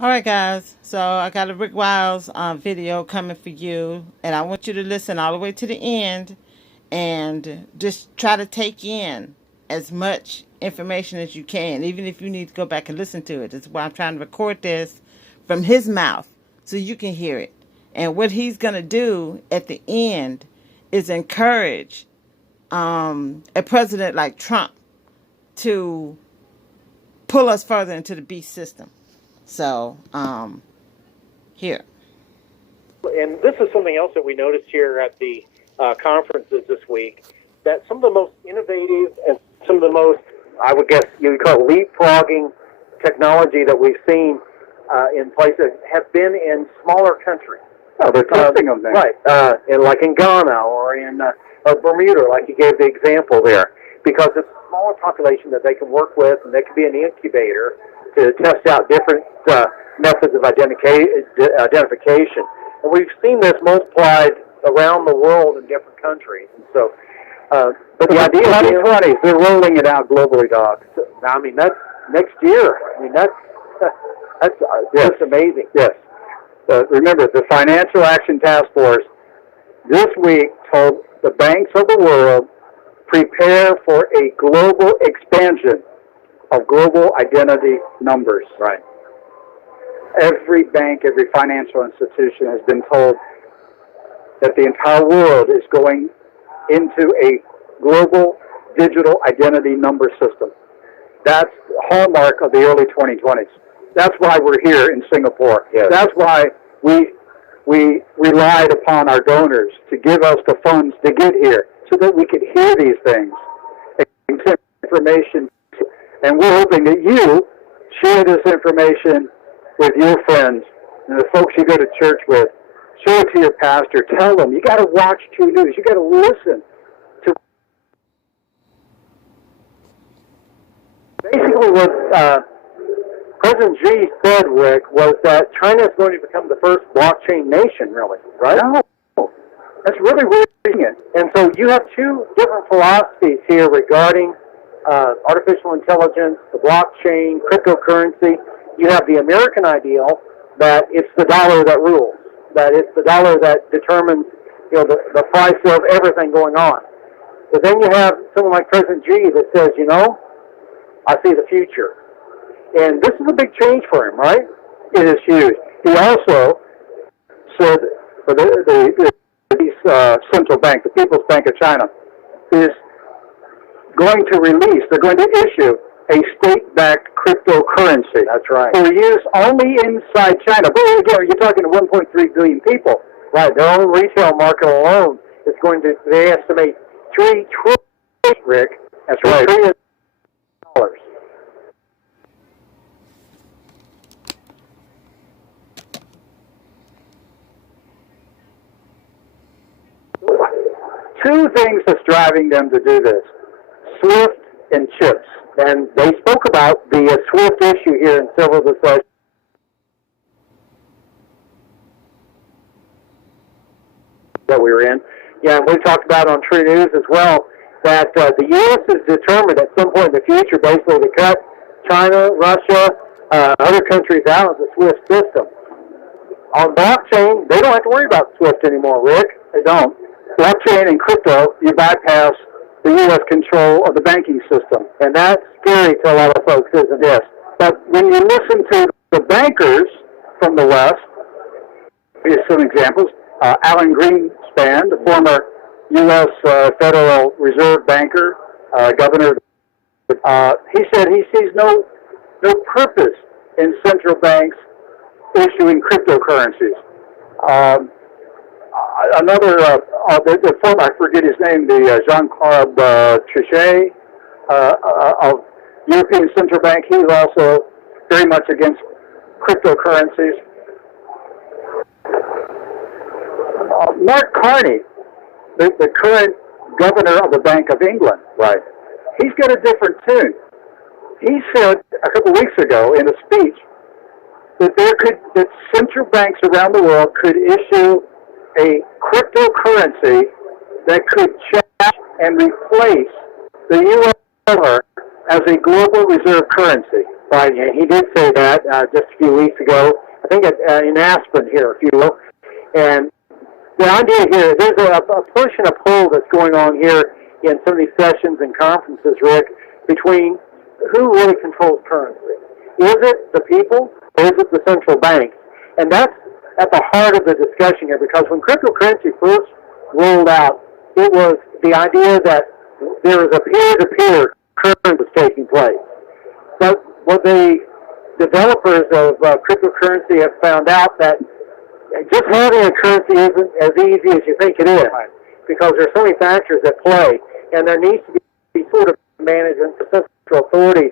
All right, guys. So I got a Rick Wiles video coming for you, and I want you to listen all the way to the end and just try to take in as much information as you can, even if you need to go back and listen to it. That's why I'm trying to record this from his mouth so you can hear it. And what he's going to do at the end is encourage a president like Trump to pull us further into the beast system. So, here. And this is something else that we noticed here at the conferences this week, that some of the most innovative and some of the most, I would guess you would call it leapfrogging technology that we've seen in places have been in smaller countries. Oh, they're testing them there. Right, like in Ghana or in Bermuda, like you gave the example there, because it's a smaller population that they can work with, and they can be an incubator to test out different methods of identification. And we've seen this multiplied around the world in different countries. And so, but the idea is 2020, they're rolling it out globally, Doc. I mean, that's next year. I mean, that's Yes. just amazing. Yes. Remember, the Financial Action Task Force this week told the banks of the world, prepare for a global expansion of global identity numbers. Right. Every bank, every financial institution has been told that the entire world is going into a global digital identity number system. That's the hallmark of the early 2020s. That's why we're here in Singapore. Yes. That's why we relied upon our donors to give us the funds to get here so that we could hear these things and get information. And we're hoping that you share this information with your friends and the folks you go to church with. Show it to your pastor. Tell them, you got to watch Trunews. You got to listen to. Basically, what President Xi said, Rick, was that China is going to become the first blockchain nation, really, right? No, that's really reading it. And so you have two different philosophies here regarding artificial intelligence, the blockchain, cryptocurrency. You have the American ideal that it's the dollar that rules, that it's the dollar that determines, the price of everything going on. But then you have someone like President Xi that says, I see the future. And this is a big change for him, right? It is huge. He also said for the central bank, the People's Bank of China, is going to release, they're going to issue a state-backed cryptocurrency. That's right. For use only inside China. But again, you're talking to 1.3 billion people. Right. Their own retail market alone is going to, they estimate, $3 trillion, Rick. That's right. $3 trillion. Two things that's driving them to do this: SWIFT and chips. And they spoke about the SWIFT issue here in several of the sessions that we were in. Yeah, and we talked about on Trunews as well that the U.S. is determined at some point in the future basically to cut China, Russia, other countries out of the SWIFT system. On blockchain, they don't have to worry about SWIFT anymore, Rick. They don't. Blockchain and crypto, you bypass the U.S. control of the banking system. And that's scary to a lot of folks, isn't it? But when you listen to the bankers from the West, here's some examples. Alan Greenspan, the former U.S. Federal Reserve banker, governor, he said he sees no purpose in central banks issuing cryptocurrencies. Another, the former, I forget his name, the Jean-Claude Trichet of European Central Bank, he's also very much against cryptocurrencies. Mark Carney, the current governor of the Bank of England, Right. he's got a different tune. He said a couple weeks ago in a speech that central banks around the world could issue a cryptocurrency that could change and replace the U.S. dollar as a global reserve currency. Right, and he did say that just a few weeks ago. I think in Aspen here, if you will. And the idea here, there's a push and a pull that's going on here in some of these sessions and conferences, Rick, between who really controls currency. Is it the people or is it the central banks? And that's at the heart of the discussion here, because when cryptocurrency first rolled out, it was the idea that there was a peer-to-peer currency was taking place. But what the developers of cryptocurrency have found out that just having a currency isn't as easy as you think it is, because there's so many factors at play, and there needs to be sort of management, the central authority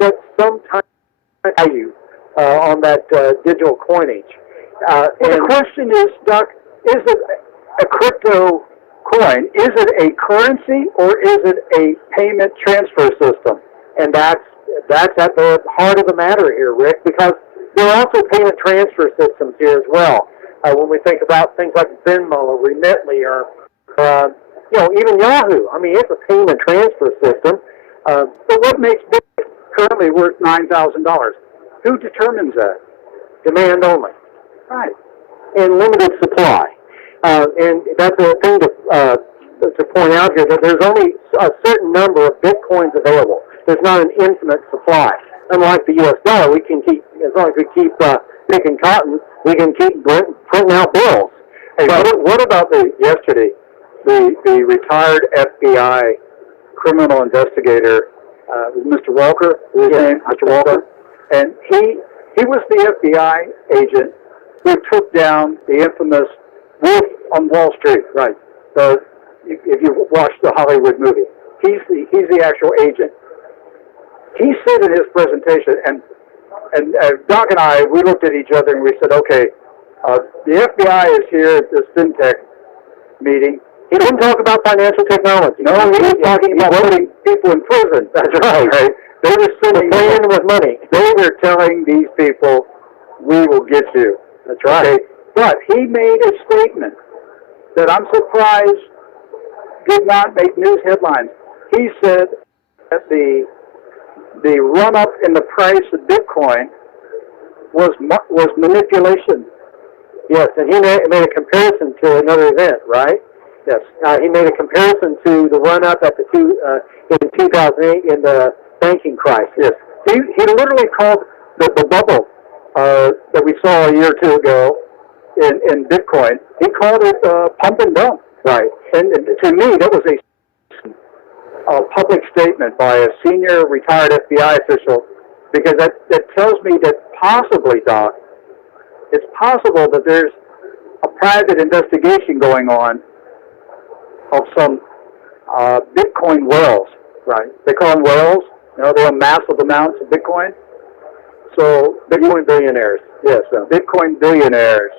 set some type of value on that digital coinage. And the question is, Doc, is it a crypto coin? Is it a currency or is it a payment transfer system? And that's at the heart of the matter here, Rick, because there are also payment transfer systems here as well. When we think about things like Venmo or Remitly or, even Yahoo. I mean, it's a payment transfer system. But what makes Bitcoin currently worth $9,000? Who determines that? Demand only. Right. And limited supply. And that's a thing to point out here, that there's only a certain number of Bitcoins available. There's not an infinite supply. Unlike the U.S. dollar, we can keep, as long as we keep picking cotton, we can keep printing out bills. Hey, what about yesterday, the retired FBI criminal investigator, Mr. Walker, his name, Mr. Walker, and he was the FBI agent who took down the infamous Wolf on Wall Street. Right. So if you watch the Hollywood movie, he's the actual agent. He said in his presentation, and Doc and I, we looked at each other and we said, okay, the FBI is here at this FinTech meeting. He didn't talk about financial technology. No, he was talking about putting people in prison. That's right. They were sitting playing with money. They were telling these people, we will get you. That's right. Okay? But he made a statement that I'm surprised did not make news headlines. He said that the run-up in the price of Bitcoin was manipulation. Yes, and he made a comparison to another event, right? Yes. He made a comparison to the run-up at in 2008 in the banking crisis. Yes. He literally called the bubble that we saw a year or two ago in Bitcoin, he called it pump and dump. Right. And to me, that was a public statement by a senior retired FBI official, because that tells me that possibly, Doc, it's possible that there's a private investigation going on of some Bitcoin whales. Right. They call them whales. They own massive amounts of Bitcoin. So Bitcoin billionaires. Yes, Bitcoin billionaires.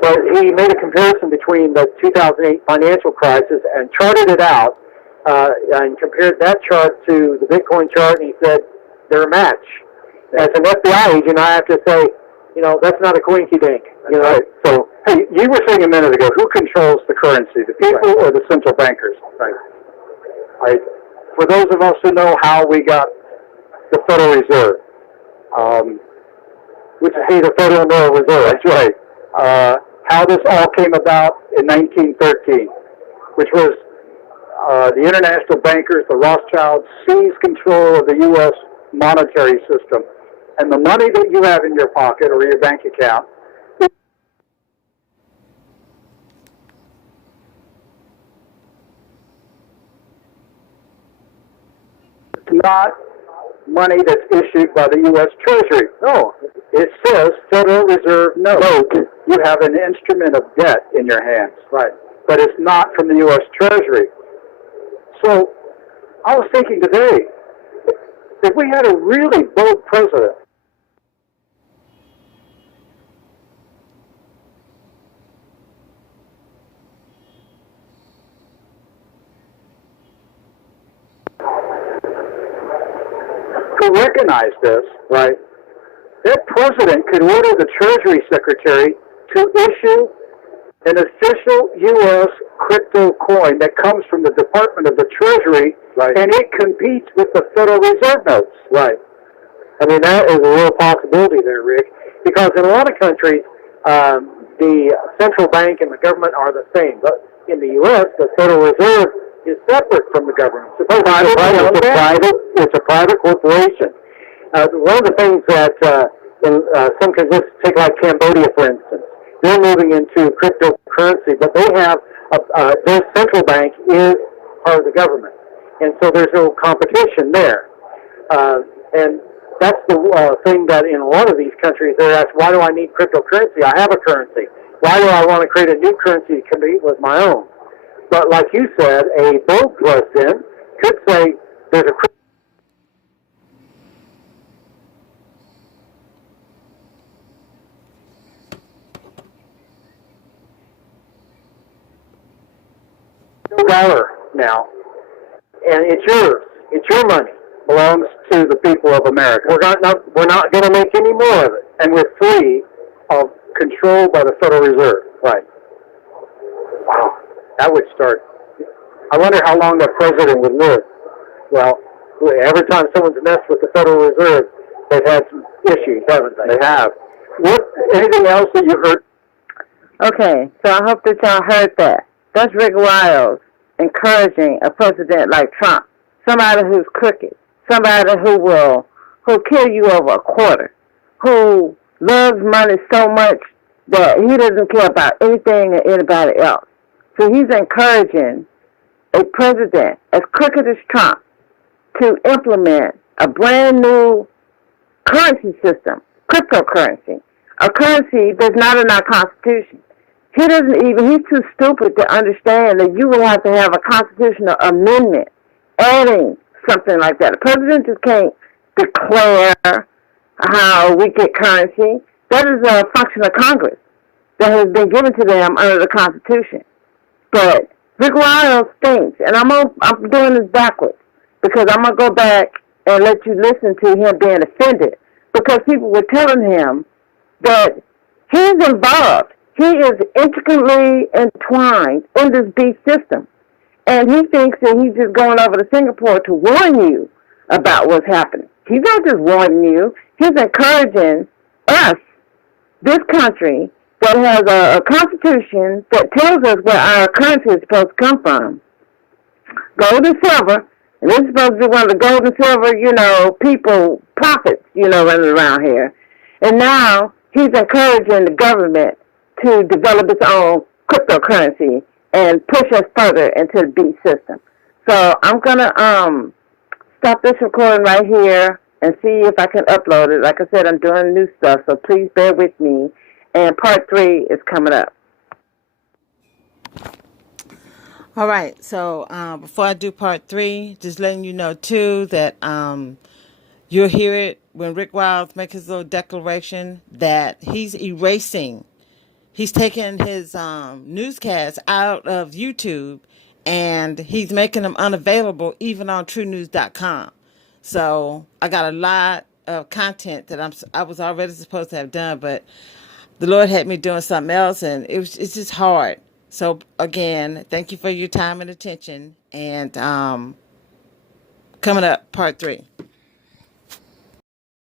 But he made a comparison between the 2008 financial crisis and charted it out, and compared that chart to the Bitcoin chart, and he said they're a match. As an FBI agent, I have to say, that's not a coinky-dink. Right. So, hey, you were saying a minute ago, who controls the currency, the people or the central bankers? Right. For those of us who know how we got the Federal Reserve, which is the Federal Reserve. That's right. How this all came about in 1913, which was the international bankers, the Rothschilds, seized control of the U.S. monetary system. And the money that you have in your pocket or your bank account is not money that's issued by the U.S. Treasury. No, it says Federal Reserve note. You have an instrument of debt in your hands. Right. But it's not from the U.S. Treasury. So I was thinking today, if we had a really bold president, who recognized this, right, that president could order the Treasury Secretary to issue an official U.S. crypto coin that comes from the Department of the Treasury, right, and it competes with the Federal Reserve notes. Right. I mean, that is a real possibility there, Rick, because in a lot of countries, the central bank and the government are the same. But in the U.S., the Federal Reserve is separate from the government. It's a private corporation. One of the things that in some countries, take like Cambodia, for instance, they're moving into cryptocurrency, but they have their central bank is part of the government, and so there's no competition there. And that's the thing that in a lot of these countries they're asked, why do I need cryptocurrency? I have a currency. Why do I want to create a new currency to compete with my own? But like you said, a bold president could say there's a dollar now, and it's yours. It's your money. belongs to the people of America. We're not going to make any more of it, And we're free of control by the Federal Reserve. right? Wow. That would start. I wonder how long that president would live. Well, every time someone's messed with the Federal Reserve, they've had some issues, haven't they? They have. Anything else that you heard? Okay, so I hope that y'all heard that. That's Rick Wiles encouraging a president like Trump, somebody who's crooked, somebody who'll kill you over a quarter, who loves money so much that he doesn't care about anything or anybody else. So he's encouraging a president as crooked as Trump to implement a brand new currency system, cryptocurrency, a currency that's not in our Constitution. He's too stupid to understand that you will have to have a constitutional amendment adding something like that. The president just can't declare how we get currency. That is a function of Congress that has been given to them under the Constitution. But Rick Wiles thinks, and I'm doing this backwards, because I'm going to go back and let you listen to him being offended, because people were telling him that he's involved. He is intricately entwined in this beast system. And he thinks that he's just going over to Singapore to warn you about what's happening. He's not just warning you. He's encouraging us, this country, that has a constitution that tells us where our currency is supposed to come from. Gold and silver. And this is supposed to be one of the gold and silver, people, prophets, running around here. And now he's encouraging the government to develop its own cryptocurrency and push us further into the beast system. So I'm going to stop this recording right here and see if I can upload it. Like I said, I'm doing new stuff, so please bear with me. And part 3 is coming up. All right, so before I do part 3, just letting you know, too, that you'll hear it when Rick Wiles makes his little declaration that he's taking his newscasts out of YouTube, and he's making them unavailable even on Trunews.com. So I got a lot of content that I was already supposed to have done, but the Lord had me doing something else, and it's just hard. So again, thank you for your time and attention, and coming up, part 3.